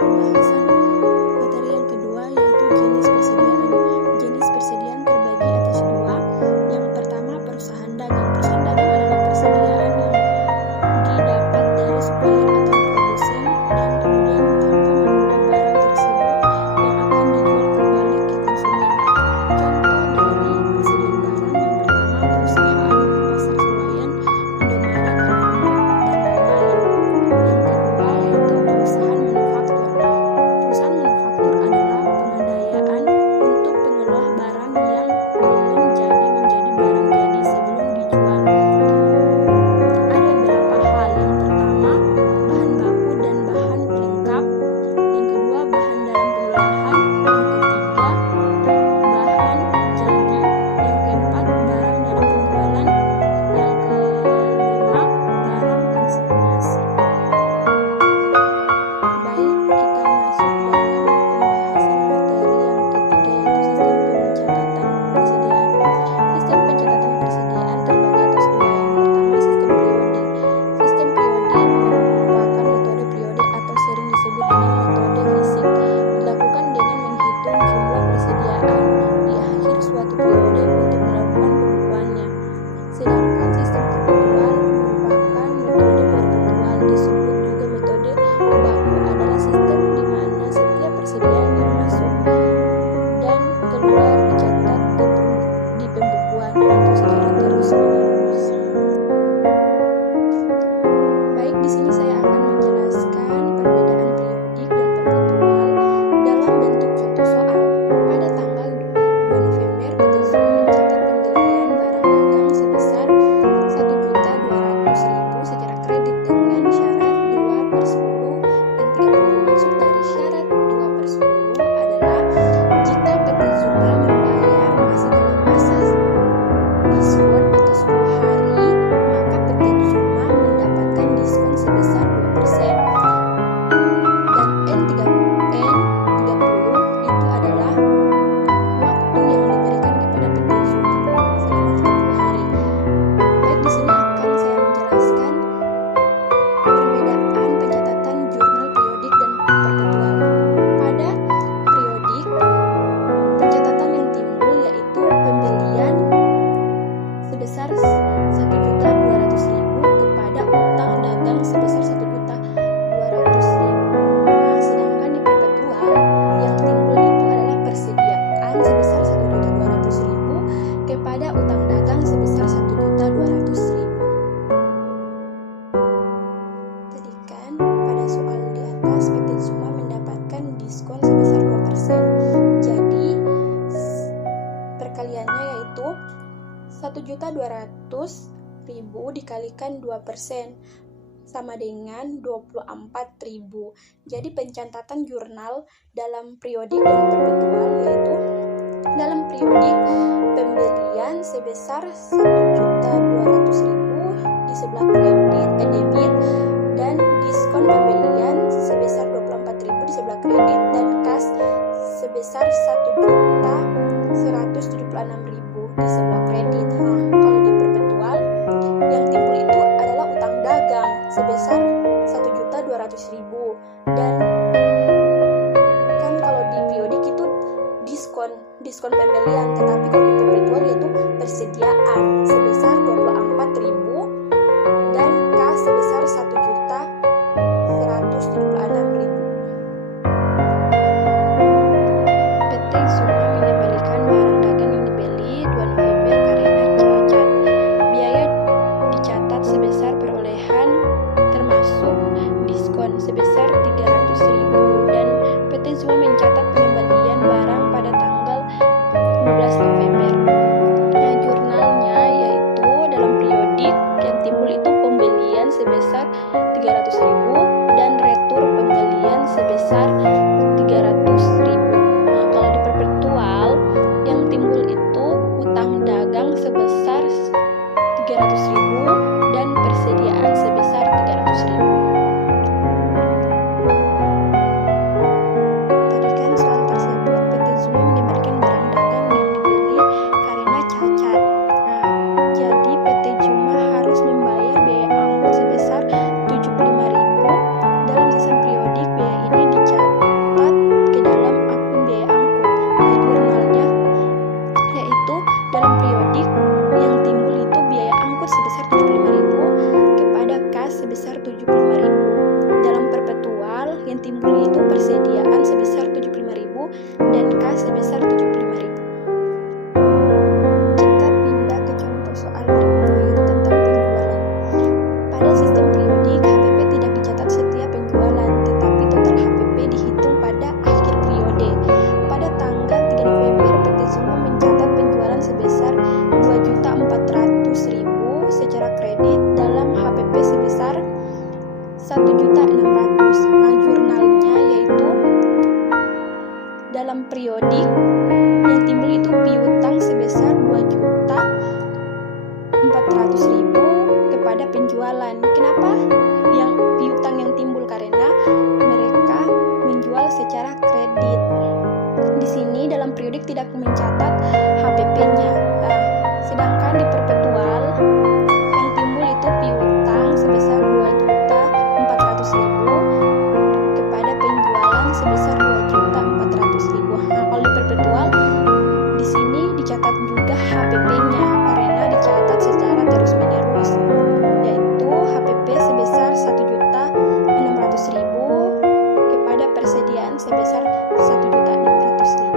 pembahasan materi yang kedua yaitu jenis persediaan. Jenis persediaan terbagi atas dua. Yang pertama perusahaan dagang. Perusahaan dagang adalah persediaan yang didapat dari supplier atau produsen dan kemudian tanpa menunda barang tersebut yang akan dijual kembali ke konsumen. Contoh dari persediaan barang yang pertama perusahaan pasar swalayan, Indomaret, Alfamart, dan lain-lain. Yang kedua yaitu perusahaan manufaktur. Perusahaan manufaktur adalah pengadaan untuk pengolah barang yang belum jadi menjadi barang jadi sebelum dijual. Ada beberapa hal. Yang pertama, bahan baku dan bahan pelengkap. Yang kedua, bahan dalam pengolahan. Yang ketiga, bahan jadi. Yang keempat, barang dalam penjualan. Yang kelima, barang konsignasi. Baik, kita masuk dalam pembahasan materi yang ketiga yaitu sistem pencatatan persediaan. Sistem pencatatan persediaan terbagi atas dua. Yang pertama, sistem periode. Sistem periode merupakan metode periode atau sering disebut dengan metode fisik. Dilakukan dengan menghitung jumlah persediaan di akhir suatu periode untuk melakukan pembukuannya. Sedangkan sistem perpetual merupakan metode perpetual, disebut juga metode baku, adalah sistem di mana setiap persediaan yang masuk dan keluar dicatat di pembukuan atau secara terus-menerus. Baik, di sini saya akan menjelaskan perbedaan periodik dan perpetual dalam bentuk contoh soal. Pada tanggal 2 November, PT Zoom mencatat pembelian barang dagang sebesar 1.200.000 secara kredit dengan syarat 2/10 dan 30. Maksud dari syarat 2/10 adalah jika PT Zuma membayar masih dalam masa diskon atau 10 hari, maka PT Zuma mendapatkan diskon sebesar 2%. Dan N30 itu adalah waktu yang diberikan kepada PT Zuma selama 30 hari. Baik, di sini akan saya menjelaskan perbedaan pencatatan jurnal periodik dan perpetual. Pada periodik, pencatatan yang timbul yaitu pembelian sebesar 1.200.000 kepada utang dagang sebesar 1.200.000. Nah, sedangkan di perpetual yang timbul itu adalah persediaan sebesar 1.200.000 kepada utang dagang sebesar 1.200.000. Tadi kan pada soal di atas PT Zuma mendapatkan diskon sebesar 2%. Jadi perkaliannya yaitu 1.200.000 dikalikan 2% sama dengan 24.000. Jadi pencatatan jurnal dalam periodik dan perpetual yaitu dalam periodik pembelian sebesar 1.200.000 di sebelah debit dan diskon pembelian sebesar 24.000 di sebelah kredit dan kas sebesar 1.176.000 di sebelah kredit. Nah, kalau di perpetual yang timbul itu adalah utang dagang sebesar 1.200.000 dan kan kalau di periodik itu diskon pembelian, tetapi kalau di perpetual yaitu persediaan sebesar 24.000 dan kas sebesar 1.176.000. PT Zuma mengembalikan barang dagang yang dibeli 2 November karena cacat. Biaya dicatat sebesar perolehan termasuk diskon sebesar 300.000 dan PT Zuma mencatat pengembalian barang pada tanggal 15 November persediaan sebesar 75.000 dan K sebesar 75.000. Kita pindah ke contoh soal berikutnya, yaitu tentang penjualan. Pada sistem periodik, HPP tidak dicatat setiap penjualan, tetapi total HPP dihitung pada akhir periode. Pada tanggal 3 November, PT Zuma mencatat penjualan sebesar 2.400.000 secara kredit dalam HPP sebesar 1.600.000. Jurnalnya yaitu dalam periodik yang timbul itu piutang sebesar 2.400.000 kepada penjualan. Kenapa yang piutang yang timbul? Karena mereka menjual secara kredit. Di sini dalam periodik tidak mencatat HPP-nya. Sedangkan di perpetual yang timbul itu piutang sebesar 2.400.000 kepada penjualan sebesar 2.400.000. Kalau di perpetual di sini dicatat juga HPP-nya karena dicatat secara terus-menerus, yaitu HPP sebesar 1.600.000 kepada persediaan sebesar 1.600.000.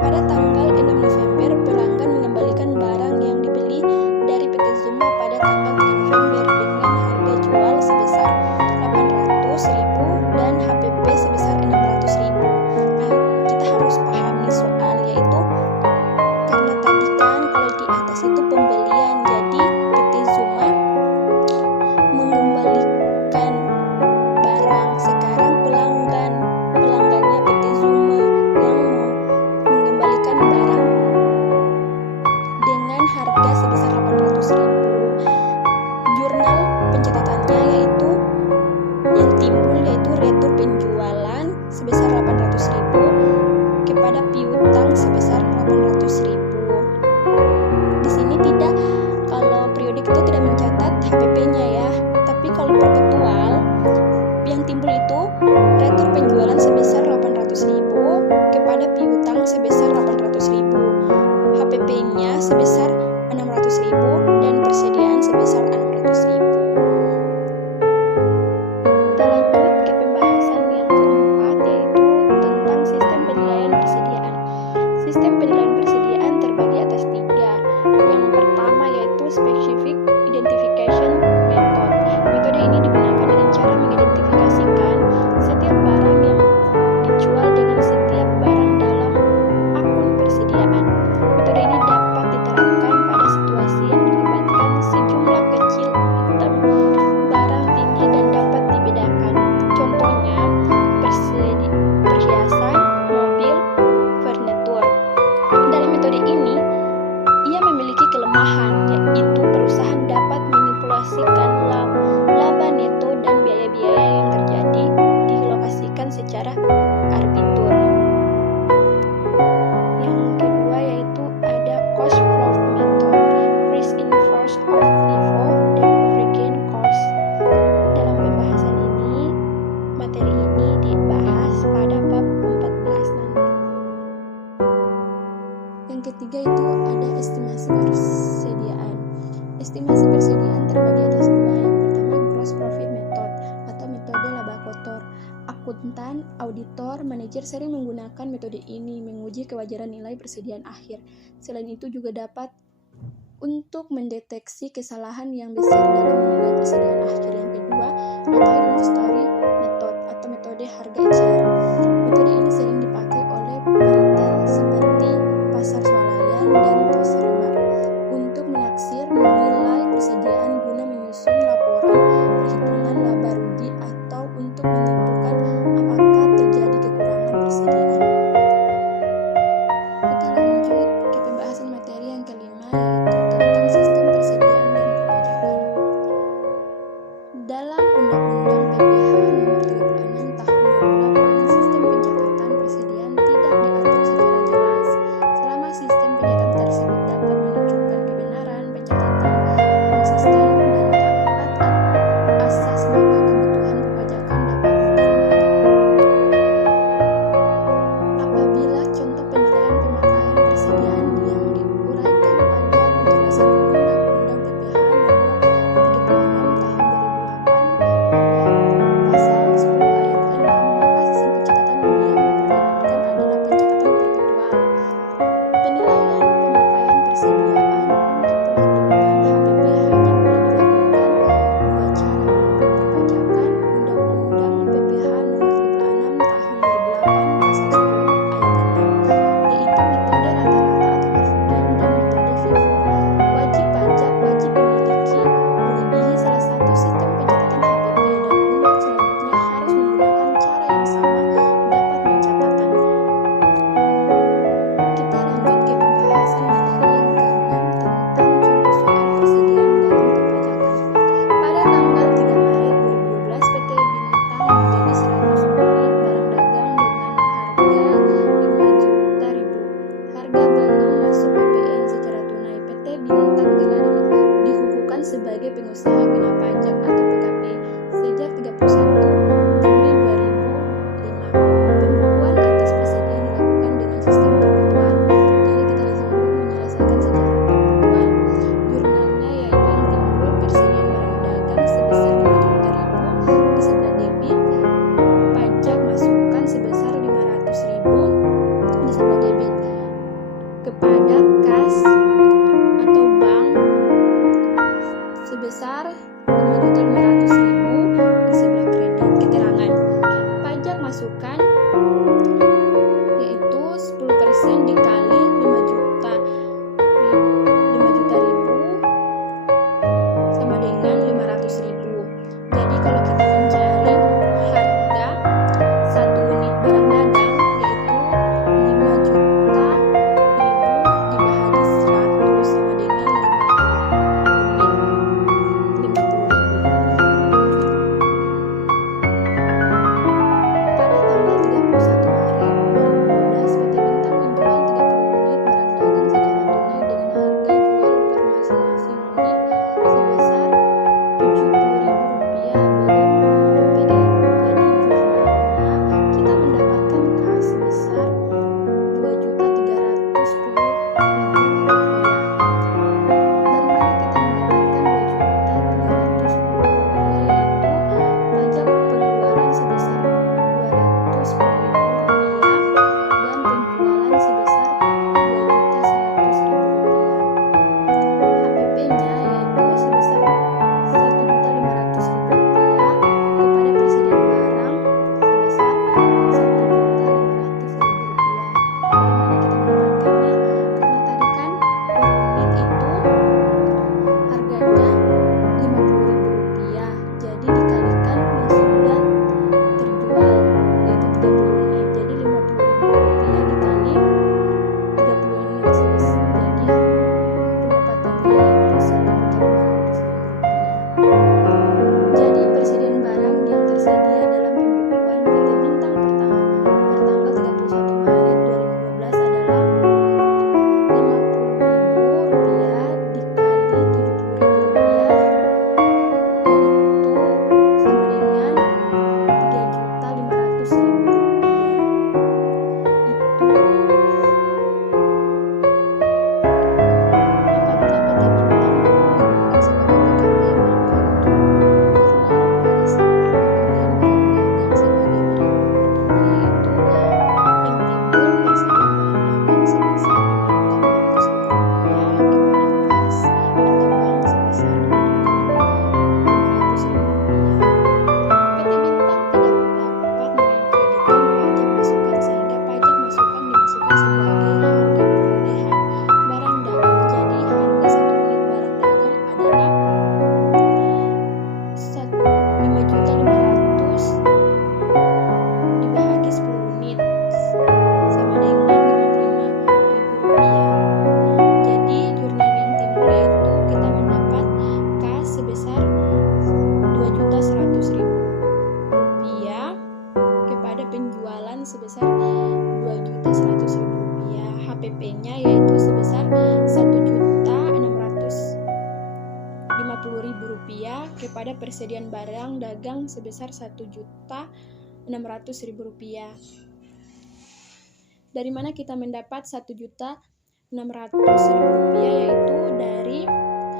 Pada tanggal 6 November, pelanggan mengembalikan barang yang dibeli dari PT Zuma pada tanggal 3 November dengan harga jual sebesar 800.000 dan HPP sebesar 600.000. Kita harus pahami soal, yaitu karena tadi kan kalau di atas itu pembelian, jadi PT Zuma mengembalikan barang. Sekarang pelanggannya PT Zuma yang mengembalikan barang dengan harga sebesar 800.000. Jurnal pencatatannya yaitu yang timbul yaitu retur penjualan sebesar 800.000 kepada piutang sebesar 800.000. Di sini tidak, kalau periodik itu tidak mencatat HPP-nya ya. Tapi kalau perpetual yang timbul itu retur penjualan sebesar 800.000 kepada piutang sebesar 800.000. HPP-nya sebesar 600.000 dan persediaan sebesar 600.000. Kita lanjut ke pembahasan yang keempat, yaitu tentang sistem penilaian persediaan. Sistem penilaian persediaan terbagi atas 3. Yang pertama yaitu Specific Identification Method. Metode ini digunakan dengan cara mengidentifikasikan setiap barang yang dijual dengan setiap barang dalam akun persediaan. Metode ini dapat diterapkan pada situasi yang melibatkan sejumlah kecil item barang tinggi dan dapat dibedakan. Contohnya perhiasan, mobil, furnitur. Dalam metode ini ia memiliki kelemahan, yaitu perusahaan dapat manipulasikan laba neto dan biaya-biaya yang terjadi dilokasikan secara arbitur. Yang kedua yaitu ada Cost Flow Method, Risk in Force of FIFO dan Overgain Cost. Dalam pembahasan ini, materi ini dibahas pada bab 14 nanti. Yang ketiga itu ada estimasi persediaan. Estimasi persediaan terbagi atas 2. Yang pertama Gross Profit Method atau metode laba kotor. Akuntan, auditor, manajer sering menggunakan metode ini menguji kewajaran nilai persediaan akhir. Selain itu juga dapat untuk mendeteksi kesalahan yang besar dalam menilai persediaan akhir. Yang kedua, Retail Inventory Method atau metode harga eceran. Metode ini sering dipakai oleh retail seperti pasar swalayan dan pasar rebah untuk menaksir menilai persediaan guna menyusun laporan perhitungan laba rugi atau untuk menentukan apakah terjadi kekurangan persediaan. Kita lanjut ke pembahasan materi yang kelima, yaitu tentang sistem persediaan dan perpajakan. Dalam Undang-Undang PPH Nomor 36 Tahun 2008, sistem pencatatan persediaan tidak diatur secara jelas. Selama sistem pencatatan tersebut dapat menunjukkan kebenaran pencatatan, konsisten dan taat asas, maka kebutuhan perpajakan dapat menerimanya. Apabila contoh penilaian pemakaian persediaan yang diuraikan pada penjelasan Undang-Undang PPH Nomor 36 Tahun 2008 kalau kita mencari harga satu unit barang dagang yaitu 5 juta ribu dibagi 100 sama dengan 50 unit 50.000. Pada tanggal 31 Maret 2012, PT Bintang menjual 30 unit barang dagang secara tunai dengan harga jual per masing-masing unit sebesar Rp70.000 belum PPN. Jadi jurnalnya kita mendapatkan kas sebesar Rp2.310.000. Dari mana kita mendapatkan Rp2.310.000, yaitu pajak pengeluaran sebesar Rp210.000 dan penjualan sebesar Rp2.100.000. HPP-nya yaitu sebesar Rp1.500.000 kepada persediaan barang sebesar Rp1.500.000. Dari mana kita mendapatkannya? Karena tadi kan per unit itu harganya Rp50.000, jadi dikalikan yang sudah terjual yaitu 30 unit, jadi Rp50.000 dikali 30 unit sebesar, jadi pendapatannya yaitu Rp1.500.000. Jadi persediaan barang yang tersedia dalam pembukuan PT Bintang bertanggal 31 Maret 2012 adalah Rp50.000 dikali Rp70.000 yaitu sama dengan Rp3.500.000. Apabila PT Bintang digunakan sebagai PKP, maka untuk jurnal pada saat pembelian barang dagang sebagai berikut, yaitu yang timbul persediaan barang dagang sebesar Rp5.500.000 kepada kas atau bank sebesar Rp2.500.000. PT Bintang tidak dapat mengkreditkan pajak masukan sehingga pajak masukan dimasukkan sebagai harga perolehan barang dagang. Jadi harga satu unit barang dagang adalah Rp5.500.000 dibagi 10 unit sama dengan Rp55.000. Jadi jurnal yang timbul yaitu kita mendapat kas sebesar Rp2.100.000 kepada penjualan sebesar Rp2.100.000. HPP-nya yaitu sebesar Rp1.650.000 kepada persediaan barang dagang sebesar Rp1.600.000. Dari mana kita mendapat Rp1.600.000 yaitu dari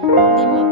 50